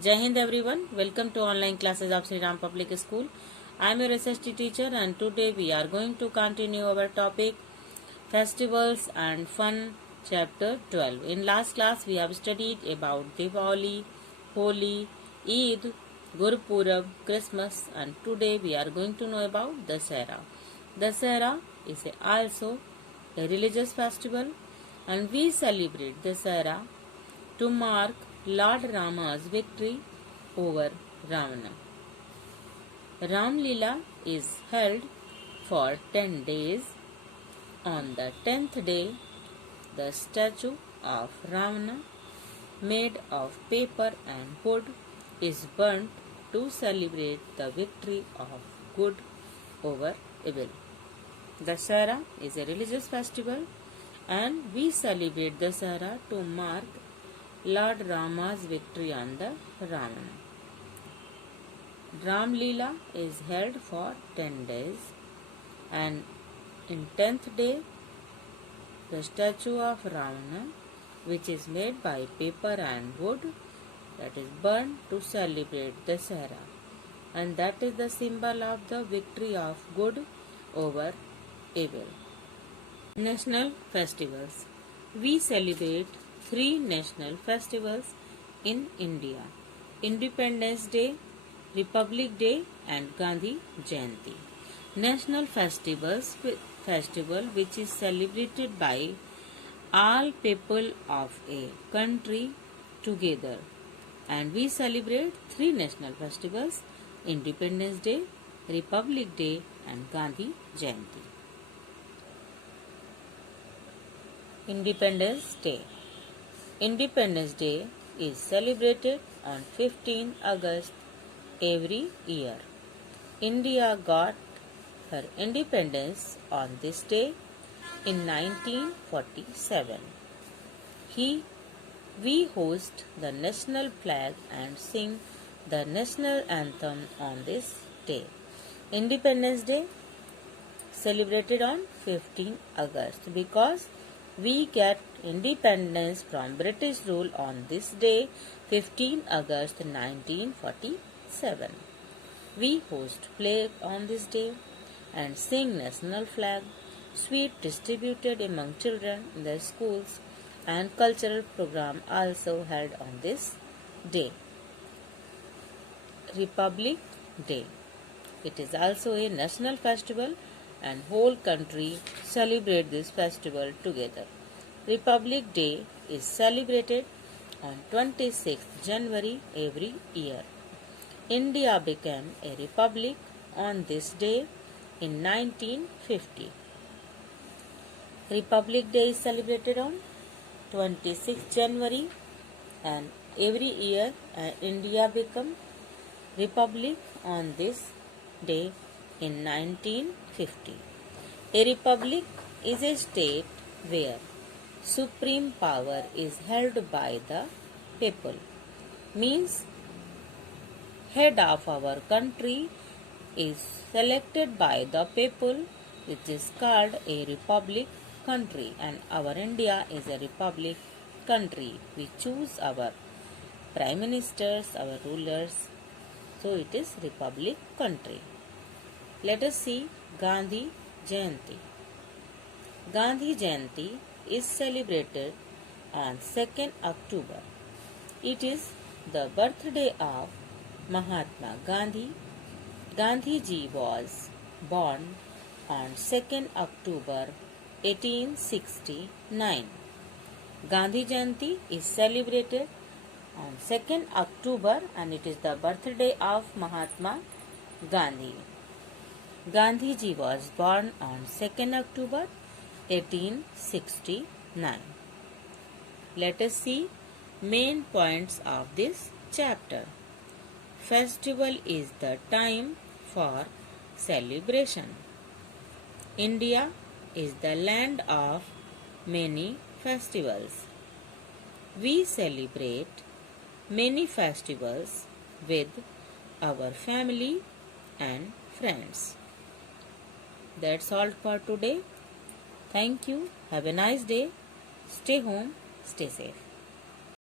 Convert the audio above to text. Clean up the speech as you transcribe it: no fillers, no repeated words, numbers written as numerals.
Jai Hind everyone. Welcome to online classes of Sri Ram Public School. I am your SST teacher and today we are going to continue our topic Festivals and Fun chapter 12. In last class we have studied about Diwali, Holi, Eid, Gurpurab, Christmas and today we are going to know about Dasara. Dasara is also a religious festival and we celebrate Dasara to mark Lord Rama's victory over Ravana. Ram Leela is held for 10 days. On the 10th day, the statue of Ravana, made of paper and wood, is burnt to celebrate the victory of good over evil. Dasara is a religious festival and we celebrate Dasara to mark Lord Rama's victory on the Ravana. Ram Leela is held for 10 days and in 10th day the statue of Ravana, which is made by paper and wood, that is burned to celebrate Dasara, and that is the symbol of the victory of good over evil. National festivals. We celebrate 3 national festivals in India: Independence Day, Republic Day and Gandhi Jayanti. National festival which is celebrated by all people of a country together, and we celebrate 3 national festivals: Independence Day, Republic Day and Gandhi Jayanti. Independence Day. Independence Day is celebrated on 15 August every year. India got her independence on this day in 1947. We host the national flag and sing the national anthem on this day. Independence Day celebrated on 15 August because we get independence from British rule on this day, 15 August 1947. We host flag on this day and sing national flag, sweet distributed among children in the schools and cultural program also held on this day. Republic Day. It is also a national festival and whole country celebrate this festival together. Republic Day is celebrated on 26th January every year. India became a republic on this day in 1950. Republic Day is celebrated on 26th January and every year India became republic on this day in 1950. A republic is a state where supreme power is held by the people. Means head of our country is selected by the people, which is called a republic country, and our India is a republic country. We choose our prime ministers, our rulers, so it is republic country. Let us see Gandhi Jayanti. Gandhi Jayanti is celebrated on 2nd October. It is the birthday of Mahatma Gandhi. Gandhi ji was born on 2nd October 1869. Gandhi Jayanti is celebrated on 2nd October and it is the birthday of Mahatma Gandhi. Gandhi ji was born on 2nd October 1869. Let us see main points of this chapter. Festival is the time for celebration. India is the land of many festivals. We celebrate many festivals with our family and friends. That's all for today. Thank you. Have a nice day. Stay home. Stay safe.